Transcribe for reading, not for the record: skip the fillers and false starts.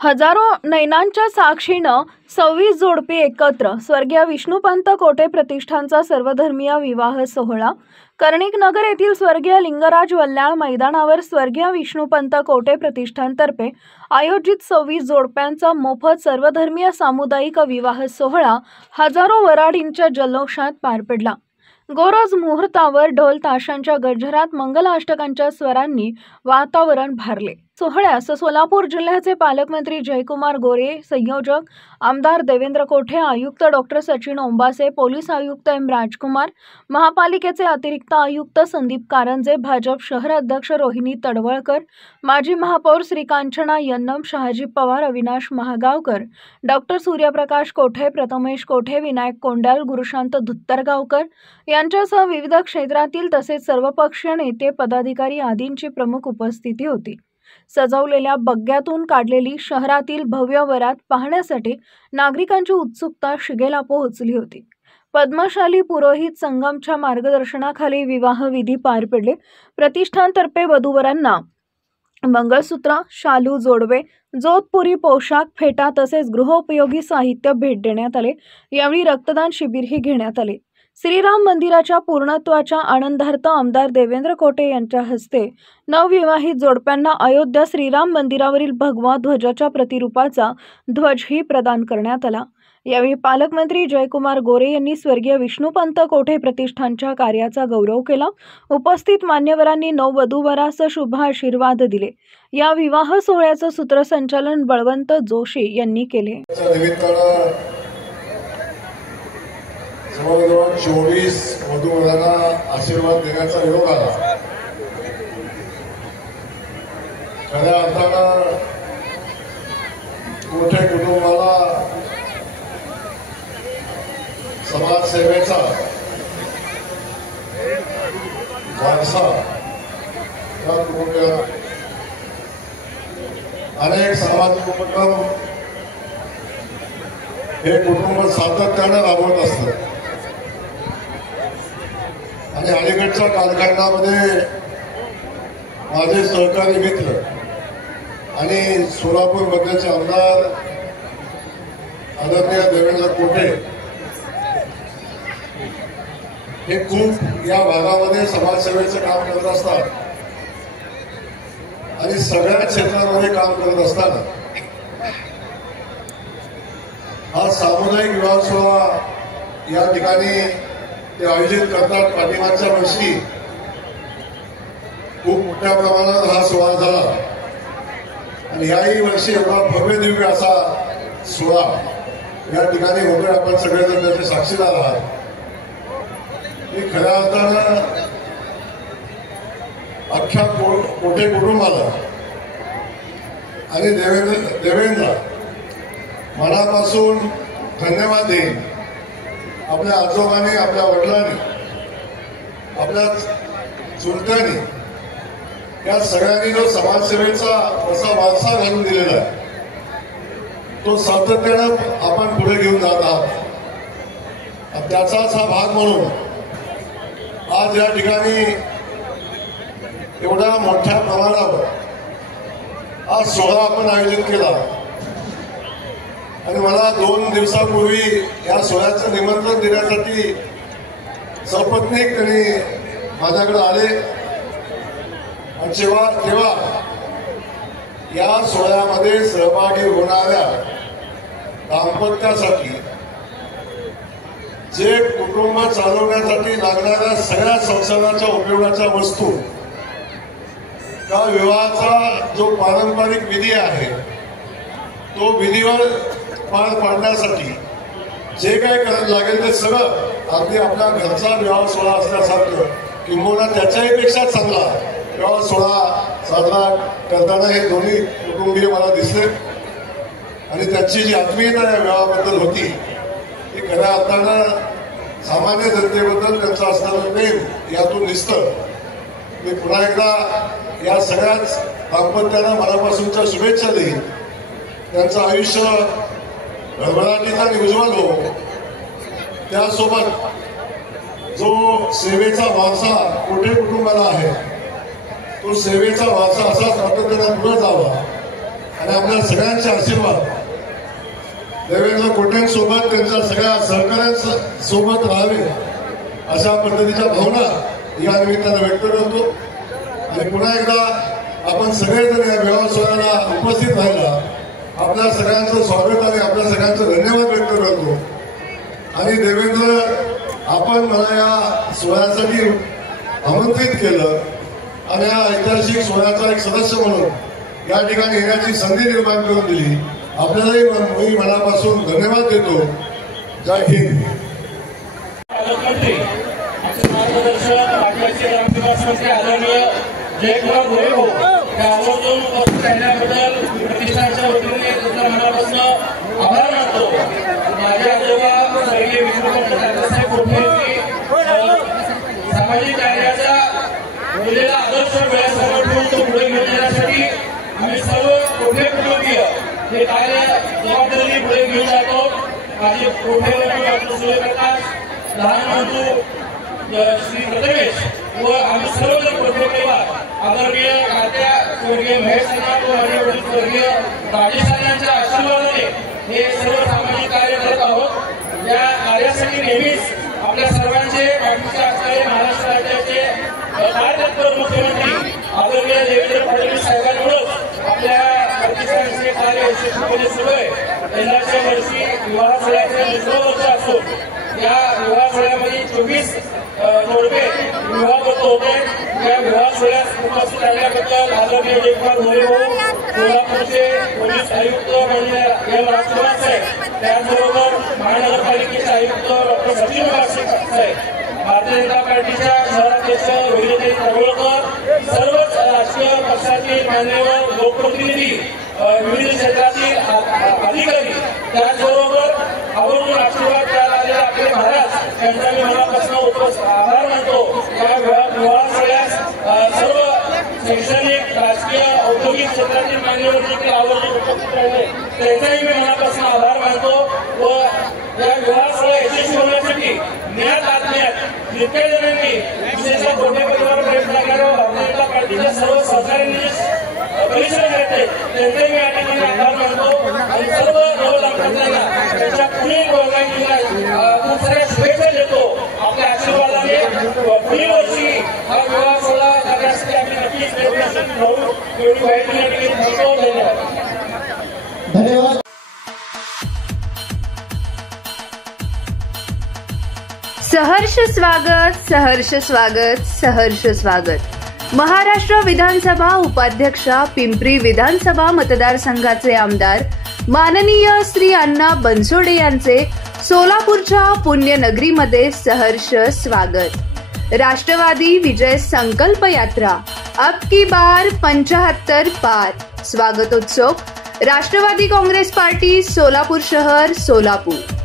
हजारो नयनांच्या साक्षीनं 26 जोडपी एकत्र स्वर्गीय विष्णुपंत कोठे प्रतिष्ठानचा सर्वधर्मीय विवाह सोहळा कर्णिक नगर येथील स्वर्गीय लिंगराज वल्याळ मैदानावर स्वर्गीय विष्णुपंत कोठे प्रतिष्ठानतर्फे आयोजित 26 जोडप्यांचा मोफत सर्वधर्मीय सामुदायिक विवाह सोहळा हजारो वऱ्हाडींच्या जल्लोषात पार पडला। गोरोज मुहूर्तावर ढोल ताशांच्या गजरात मंगलाष्टकांच्या स्वरांनी वातावरण भारले। सोहळ्यास सोलापूर जिल्ह्याचे पालकमंत्री जयकुमार गोरे, संयोजक आमदार देवेंद्र कोठे, आयुक्त डॉक्टर सचिन ओंबासे, पोलीस आयुक्त एम राजकुमार, महापालिकेचे अतिरिक्त आयुक्त संदीप कारंजे, भाजप शहर अध्यक्ष रोहिणी तडवळकर, माजी महापौर श्रीकांचना यन्नम, शहाजी पवार, अविनाश महागावकर, डॉक्टर सूर्यप्रकाश कोठे, प्रथमेश कोठे, विनायक कोंडाल, गुरुशांत धुत्तरगावकर यांच्यासह विविध क्षेत्रातील तसेच सर्वपक्षीय नेते, पदाधिकारी आदींची प्रमुख उपस्थिती होती। सजवलेल्या बग्ग्यातून काढलेली शहरातील भव्य वरात पाहण्यासाठी नागरिकांची उत्सुकता शिगेला पोहोचली होती। पद्मशाली पुरोहित संगमच्या मार्गदर्शनाखाली विवाह विधी पार पडले। प्रतिष्ठानतर्फे वधूवरांना मंगळसूत्र, शालू, जोडवे, जोधपुरी पोशाख, फेटा तसेच गृहोपयोगी साहित्य भेट देण्यात आले। यावेळी रक्तदान शिबिरही घेण्यात आले। श्रीराम मंदिराच्या पूर्णत्वाच्या आनंदार्थ आमदार देवेंद्र कोठे यांच्या हस्ते नवविवाहित जोडप्यांना अयोध्या श्रीराम मंदिरावरील भगवा ध्वजाच्या प्रतिरूपाचा ध्वजही प्रदान करण्यात आला। यावेळी पालकमंत्री जयकुमार गोरे यांनी स्वर्गीय विष्णुपंत कोठे प्रतिष्ठानच्या कार्याचा गौरव केला। उपस्थित मान्यवरांनी नववधूवरास शुभ आशीर्वाद दिले। या विवाह सोहळ्याचं सूत्रसंचालन बळवंत जोशी यांनी केले। जवळजवळ 24 वधूवरांना आशीर्वाद देण्याचा योग आला। खऱ्या अर्थानं कोठे कुटुंबाला समाजसेवेचा वारसा या कुटुंबात अनेक सामाजिक उपक्रम हे कुटुंब सातत्यानं राबवत असतं आणि अलीकडच्या कालखंडामध्ये माझे सहकारी मित्र आणि सोलापूर मध्यचे आमदार आदरणीय देवेंद्र कोठे हे खूप या भागामध्ये समाजसेवेचं काम करत असतात आणि सगळ्या क्षेत्रामध्ये काम करत असताना हा सामुदायिक विवाह सोहळा या ठिकाणी ते आयोजित करतात। पाठीमागच्या वर्षी खूप मोठ्या प्रमाणात हा सोहळा झाला आणि याही वर्षी एवढा भव्य दिव्य असा सोहळा या ठिकाणी होतोय। आपण सगळेजण त्याचे साक्षीदार आहात। मी खऱ्या अर्थानं अख्ख्या कोठे कुटुंबाला आणि देवेंद्र मनापासून धन्यवाद देईन। आपल्या आजोबांनी, आपल्या वडिलांनी, आपल्या चुलत्यांनी या सगळ्यांनी जो समाजसेवेचा असा वारसा घालून दिलेला आहे तो सातत्यानं आपण पुढे घेऊन जात आहात। त्याचाच हा भाग म्हणून आज या ठिकाणी एवढ्या मोठ्या प्रमाणावर आज सोहळा आपण आयोजित केला आणि मला 2 दिवसापूर्वी या सोहळ्याचं निमंत्रण देण्यासाठी सपत्नीक त्यांनी माझ्याकडे आले आणि तेव्हा या सोहळ्यामध्ये सहभागी होणाऱ्या दाम्पत्यासाठी जे कुटुंब चालवण्यासाठी लागणाऱ्या सगळ्या संसाराच्या उपयोगाच्या वस्तू, त्या विवाहाचा जो पारंपरिक विधी आहे तो विधीवर पार पाडण्यासाठी जे काही करायला लागेल ते सगळं अगदी आपल्या घरचा विवाह सोहळा असल्यासारखं किंबहुना त्याच्याही पेक्षा चांगला विवाह सोहळा साजरा करताना हे दोन्ही कुटुंबीय मला दिसले आणि त्यांची जी आत्मीयता या विवाहाबद्दल होती ती खऱ्या अर्थानं सामान्य जनतेबद्दल त्यांचं असणारं प्रेम यातून दिसतं। मी पुन्हा एकदा या सगळ्याच दाम्पत्यांना मनापासूनच्या शुभेच्छा देईन। त्यांचं आयुष्य भरभराटीचा आणि उज्ज्वल हो। त्यासोबत जो सेवेचा वारसा कोठे कुटुंबाला आहे तो सेवेचा वारसा असाच सातत्यानं पुढे जावा आणि आपल्या सगळ्यांचे आशीर्वाद देवेंद्र कोटेंसोबत त्यांच्या सगळ्या सहकाऱ्यांसोबत राहावे अशा पद्धतीच्या भावना या निमित्तानं व्यक्त करतो. आणि पुन्हा एकदा आपण सगळेजण या विवाह सोहळ्याला उपस्थित राहिला आपल्या सगळ्यांचं स्वागत आणि आपल्या सगळ्यांचं धन्यवाद व्यक्त करतो. आणि देवेंद्र, आपण मला या सोहळ्यासाठी आमंत्रित केलं आणि या ऐतिहासिक सोहळ्याचा एक सदस्य म्हणून या ठिकाणी येण्याची संधी निर्माण करून दिली. आपल्यालाही मी मनापासून धन्यवाद देतो. जय हिंद. जयकुमार गोरे भाऊ आवर्जून करण्याबद्दल प्रतिष्ठानच्या वतीने तुमच्या मनापासून आभार मानतो. माझ्या आजोबा स्वर्गीय विष्णुपंत कोठे सामाजिक कार्याचा मुलीला आदर्श डोळ्यासमोर ठेवून तो पुढे घेऊन जाण्यासाठी आम्ही सर्व कोठे कुटुंबीय हे कार्य जबाबदारी पुढे घेऊन जातो. माझे कोठे डॉक्टर सूर्यप्रकाश, लहान बंधू श्री प्रथमेश व आम्ही सर्वजण कोठे परिवार आदरणीय तात्या स्वर्गीय महेश साहेब व माझे वडील स्वर्गीय राजेश यांच्या आशीर्वादाने हे सर्व सामाजिक कार्य करत आहोत. या कार्यासाठी नेहमीच आपल्या सर्वांचे पाठीचे असणारे महाराष्ट्र राज्याचे कार्यतत्पर मुख्यमंत्री आदरणीय देवेंद्र फडणवीस साहेबांमुळेच आपल्या प्रतिष्ठानचे कार्य यशस्वीपणे सुरू आहे. यंदाच्या वर्षी विवाह सोहळ्याचे 2 वर्ष असून या विवाह सोहळ्यामध्ये 24 जोडपे विवाहबद्ध होते. या विवाह सोहळ्यास उपस्थित राहिल्याबद्दल आदरणीय जयकुमार गोरे भाऊ, सोलापूरचे पोलीस आयुक्त म्हणजे एम राजकुमार साहेब, त्याचबरोबर महानगरपालिकेचे आयुक्त डॉक्टर सचिन साहेब, भारतीय जनता पार्टीच्या शहराध्यक्ष रोहिणी तडवळकर, सर्वच राजकीय पक्षातील मान्यवर लोकप्रतिनिधी, विविध क्षेत्रातील अधिकारी, त्याचबरोबर आवर्जून आशीर्वाद द्यायला आलेले आपले महाराज यांचा मी मनापासून आभार मानतो. या विवाह सोहळ्यास सर्व शैक्षणिक, राजकीय, औद्योगिक क्षेत्रातील मान्यवर देखील आवर्जून उपस्थित राहिले त्यांचाही मी मनापासून आभार मानतो. व या विवाह सोहळा यशस्वी होण्यासाठी ज्ञात आत्म्यात जितक्या जणांनी विशेषतः कोठे परिवार प्रयत्न करणाऱ्या भारतीय जनता पार्टीच्या सर्व सहकाऱ्यांनी परिश्रम घेतले त्यांचे मी या ठिकाणी आभार मानतो. आणि सर्व नवदंपत्यांना त्यांच्या पुढील वर्गांना खूप साऱ्या शुभेच्छा देतो. आपल्या आशीर्वादाने पुढील वर्षी हा विवाह सोहळा करण्यासाठी आम्ही नक्कीच प्रयत्नशील राहू एवढी माहिती या ठिकाणी म्हणतो. धन्यवाद. सहर्ष स्वागत, सहर्ष स्वागत, सहर्ष स्वागत. महाराष्ट्र विधानसभा उपाध्यक्षा पिंपरी विधानसभा मतदारसंघाचे आमदार माननीय श्री अण्णा बनसोडे यांचे सोलापूरच्या पुण्यनगरीमध्ये सहर्ष स्वागत. राष्ट्रवादी विजय संकल्प यात्रा अब की बार 75 पार स्वागतोत्सव राष्ट्रवादी काँग्रेस पार्टी सोलापूर शहर सोलापूर.